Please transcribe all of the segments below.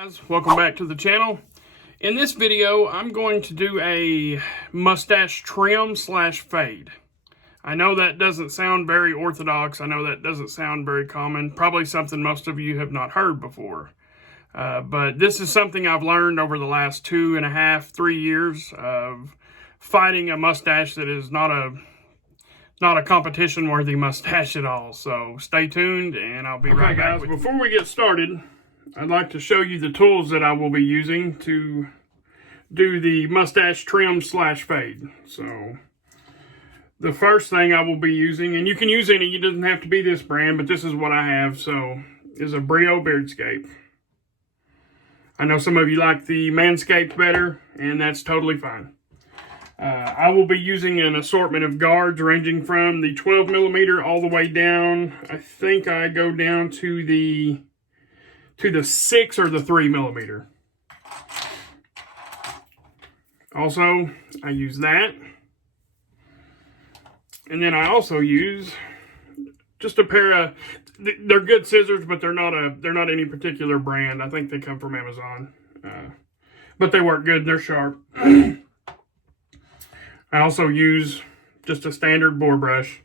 Guys, welcome back to the channel. In this video, I'm going to do a mustache trim slash fade. I know that doesn't sound very orthodox. I know that doesn't sound very common. Probably something most of you have not heard before. But this is something I've learned over the last 2.5, 3 years of fighting a mustache that is not a competition-worthy mustache at all. So stay tuned, and I'll be right back. Guys, before we get started, I'd like to show you the tools that I will be using to do the mustache trim slash fade. So the first thing I will be using, and you can use any, it doesn't have to be this brand, but this is what I have, so, is a Brio beardscape. I know some of you like the Manscaped better, and that's totally fine. I will be using an assortment of guards ranging from the 12mm all the way down. I think I go down to the 6 or the 3mm. Also, I use that. And then I also use just a pair of, they're good scissors, but they're not any particular brand. I think they come from Amazon. But they work good, they're sharp. I also use just a standard boar brush.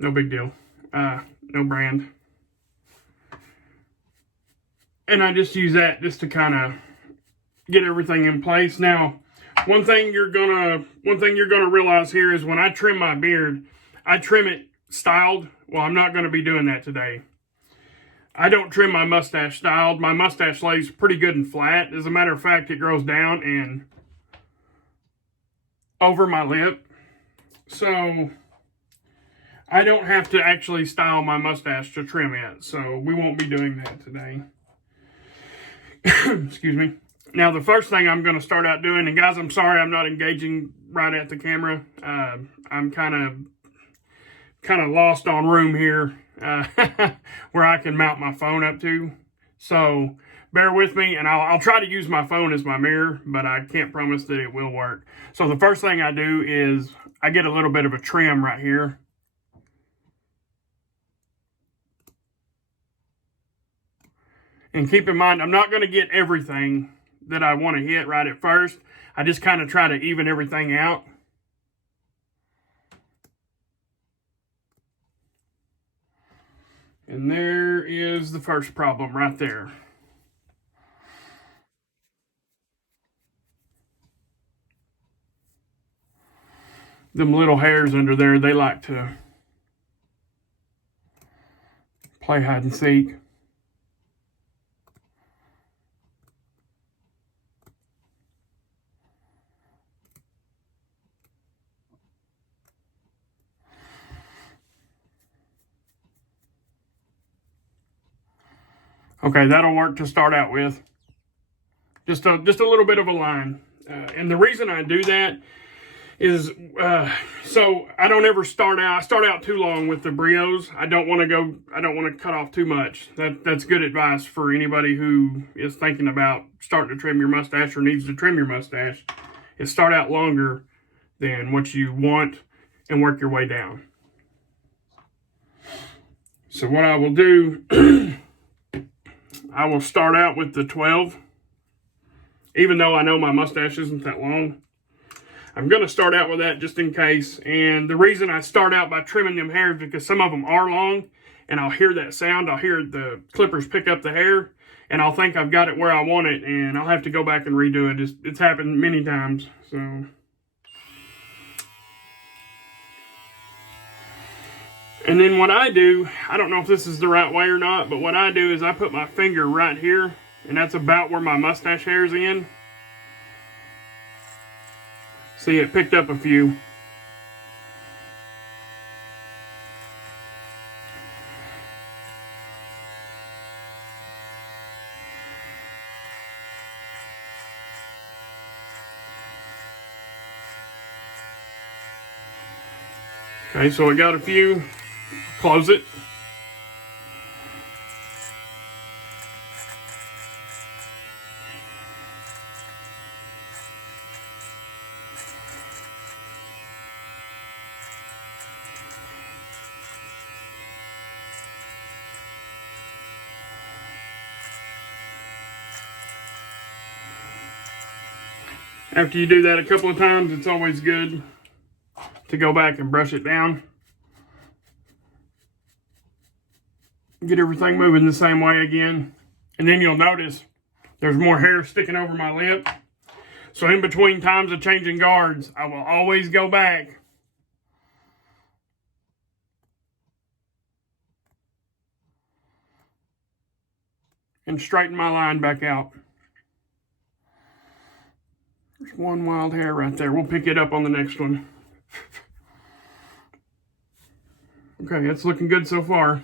No big deal. No brand. And I just use that just to kind of get everything in place. Now, one thing you're gonna realize here is when I trim my beard, I trim it styled. Well, I'm not gonna be doing that today. I don't trim my mustache styled. My mustache lays pretty good and flat. As a matter of fact, it grows down and over my lip. So I don't have to actually style my mustache to trim it. So we won't be doing that today. Excuse me. Now, the first thing I'm going to start out doing, and guys, I'm sorry I'm not engaging right at the camera. I'm kind of lost on room here where I can mount my phone up to. So bear with me, and I'll try to use my phone as my mirror, but I can't promise that it will work. So the first thing I do is I get a little bit of a trim right here. And keep in mind, I'm not going to get everything that I want to hit right at first. I just kind of try to even everything out. And there is the first problem right there. Them little hairs under there, they like to play hide and seek. Okay, that'll work to start out with. Just a little bit of a line. And the reason I do that is so I don't ever start out. I start out too long with the brios. I don't want to cut off too much. That's good advice for anybody who is thinking about starting to trim your mustache or needs to trim your mustache. Is start out longer than what you want and work your way down. So what I will do, I will start out with the 12. Even though I know my mustache isn't that long, I'm going to start out with that just in case. And the reason I start out by trimming them hairs because some of them are long, and I'll hear that sound. I'll hear the clippers pick up the hair, and I'll think I've got it where I want it, and I'll have to go back and redo it. It's happened many times. So, and then what I do, I don't know if this is the right way or not, but what I do is I put my finger right here, and that's about where my mustache hair's in. See, it picked up a few. Okay, so I got a few. Close it. After you do that a couple of times, it's always good to go back and brush it down. Get everything moving the same way again. And then you'll notice there's more hair sticking over my lip. So in between times of changing guards, I will always go back and straighten my line back out. There's one wild hair right there. We'll pick it up on the next one. Okay, that's looking good so far.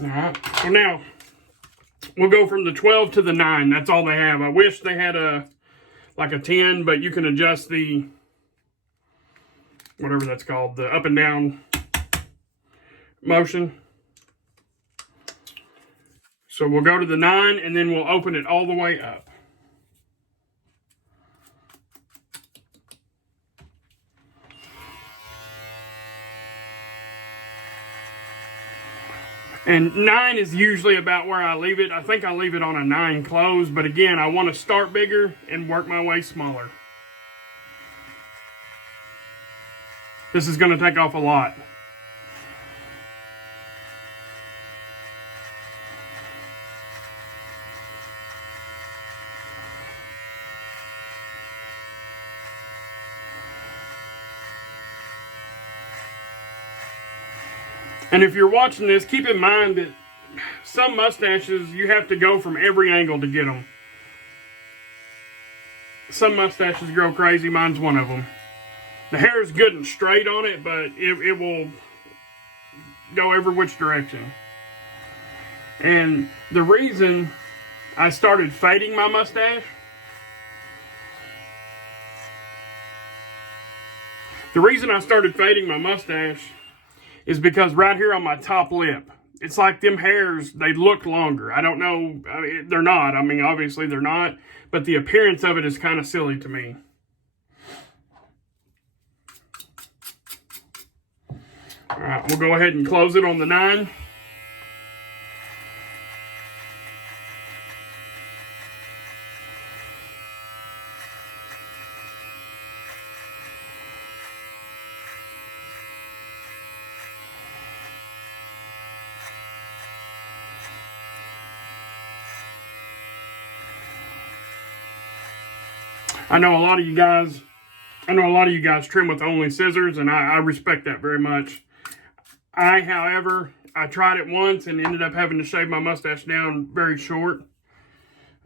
All right, so now we'll go from the 12 to the 9. That's all they have. I wish they had like a 10, but you can adjust the, whatever that's called, the up and down motion. So we'll go to the 9 and then we'll open it all the way up. And 9 is usually about where I leave it. I think I leave it on a 9 close, but again, I want to start bigger and work my way smaller. This is going to take off a lot. And if you're watching this, keep in mind that some mustaches, you have to go from every angle to get them. Some mustaches grow crazy. Mine's one of them. The hair is good and straight on it, but it will go every which direction. And the reason I started fading my mustache, is because right here on my top lip, it's like them hairs, they look longer. I don't know, they're not. I mean, obviously they're not, but the appearance of it is kind of silly to me. All right, we'll go ahead and close it on the 9. I know a lot of you guys trim with only scissors, and I respect that very much. However, I tried it once and ended up having to shave my mustache down very short.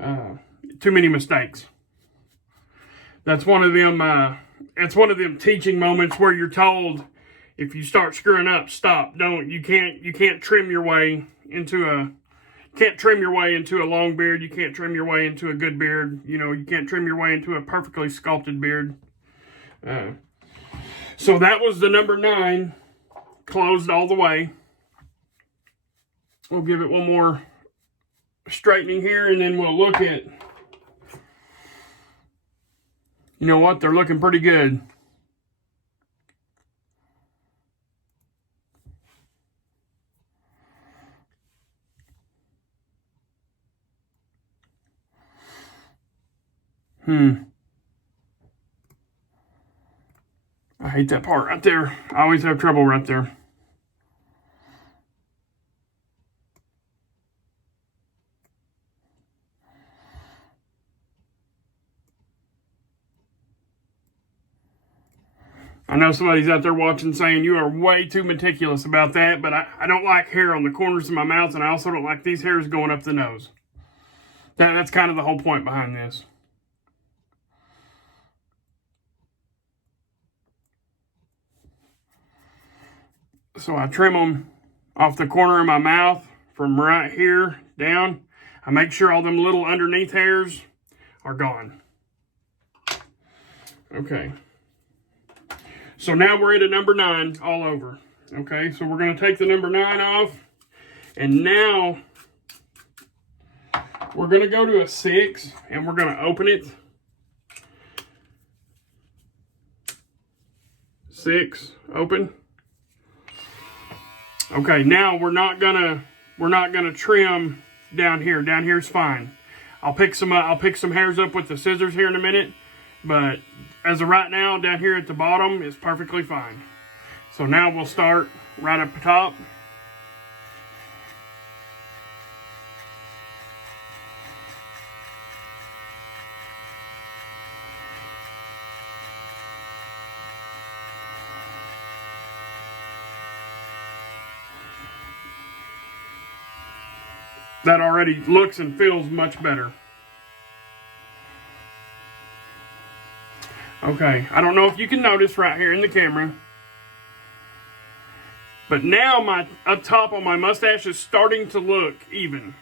Too many mistakes. That's one of them teaching moments where you're told, if you start screwing up, stop. Don't. You can't trim your way into a long beard. You can't trim your way into a good beard. You know, you can't trim your way into a perfectly sculpted beard. So that was the number 9, closed all the way. We'll give it one more straightening here, and then we'll look at, you know what, they're looking pretty good. I hate that part right there. I always have trouble right there. I know somebody's out there watching saying you are way too meticulous about that, but I don't like hair on the corners of my mouth, and I also don't like these hairs going up the nose. That's kind of the whole point behind this. So I trim them off the corner of my mouth from right here down. I make sure all them little underneath hairs are gone. Okay. So now we're at a number 9 all over. Okay, so we're going to take the number 9 off. And now we're going to go to a 6 and we're going to open it. 6, open. Okay, now we're not gonna trim down here. Down here's fine. I'll pick some hairs up with the scissors here in a minute, but as of right now, down here at the bottom is perfectly fine. So now we'll start right up the top. That already looks and feels much better. Okay, I don't know if you can notice right here in the camera, but now my up top on my mustache is starting to look even.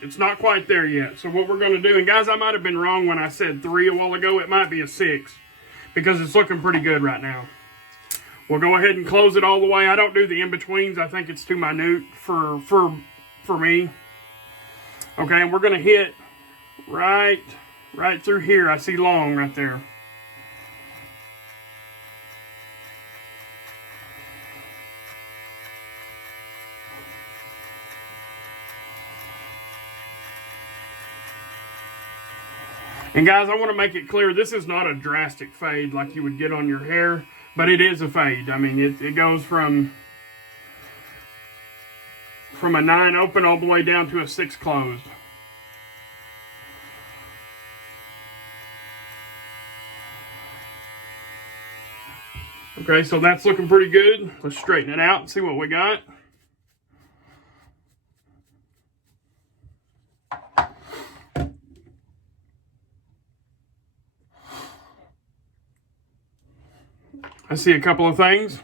It's not quite there yet. So what we're going to do, and guys, I might have been wrong when I said 3 a while ago. It might be a 6 because it's looking pretty good right now. We'll go ahead and close it all the way. I don't do the in-betweens. I think it's too minute for me. Okay, and we're going to hit right through here. I see long right there. And guys, I want to make it clear, this is not a drastic fade like you would get on your hair, but it is a fade. I mean, it goes from a 9 open all the way down to a 6 closed. Okay, so that's looking pretty good. Let's straighten it out and see what we got. I see a couple of things.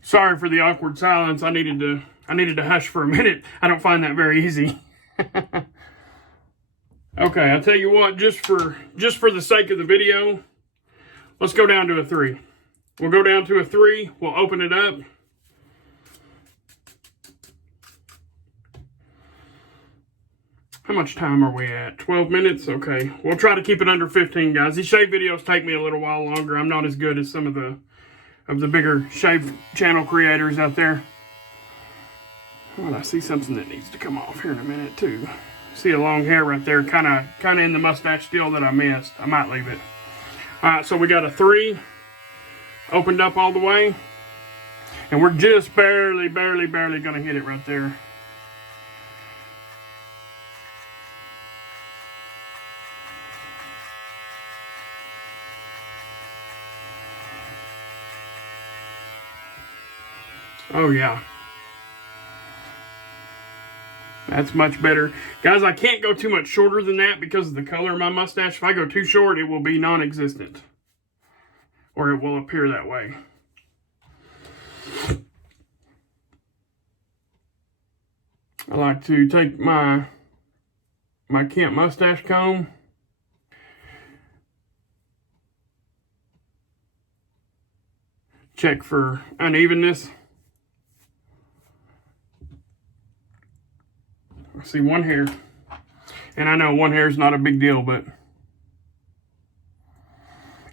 Sorry for the awkward silence. I needed to hush for a minute. I don't find that very easy. Okay, I'll tell you what, just for the sake of the video, let's go down to a 3. We'll go down to a 3. We'll open it up. How much time are we at? 12 minutes? Okay. We'll try to keep it under 15, guys. These shave videos take me a little while longer. I'm not as good as some of the bigger shave channel creators out there. Well, I see something that needs to come off here in a minute too. See a long hair right there, kind of in the mustache still that I missed. I might leave it. All right, so we got a 3 opened up all the way, and we're just barely gonna hit it right there. Oh yeah. That's much better. Guys, I can't go too much shorter than that because of the color of my mustache. If I go too short, it will be non-existent. Or it will appear that way. I like to take my Kent mustache comb. Check for unevenness. I see one hair, and I know one hair is not a big deal, but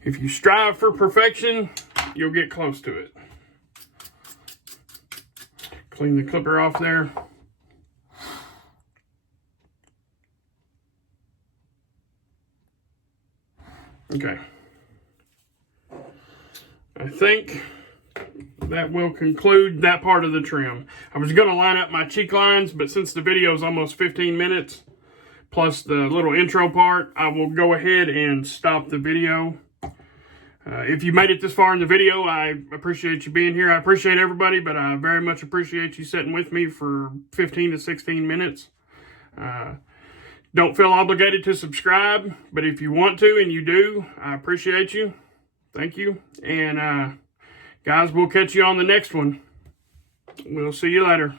if you strive for perfection, you'll get close to it. Clean the clipper off there. Okay. I think that will conclude that part of the trim. I was going to line up my cheek lines, but since the video is almost 15 minutes, plus the little intro part, I will go ahead and stop the video. If you made it this far in the video, I appreciate you being here. I appreciate everybody, but I very much appreciate you sitting with me for 15 to 16 minutes. Don't feel obligated to subscribe, but if you want to and you do, I appreciate you. Thank you. And guys, we'll catch you on the next one. We'll see you later.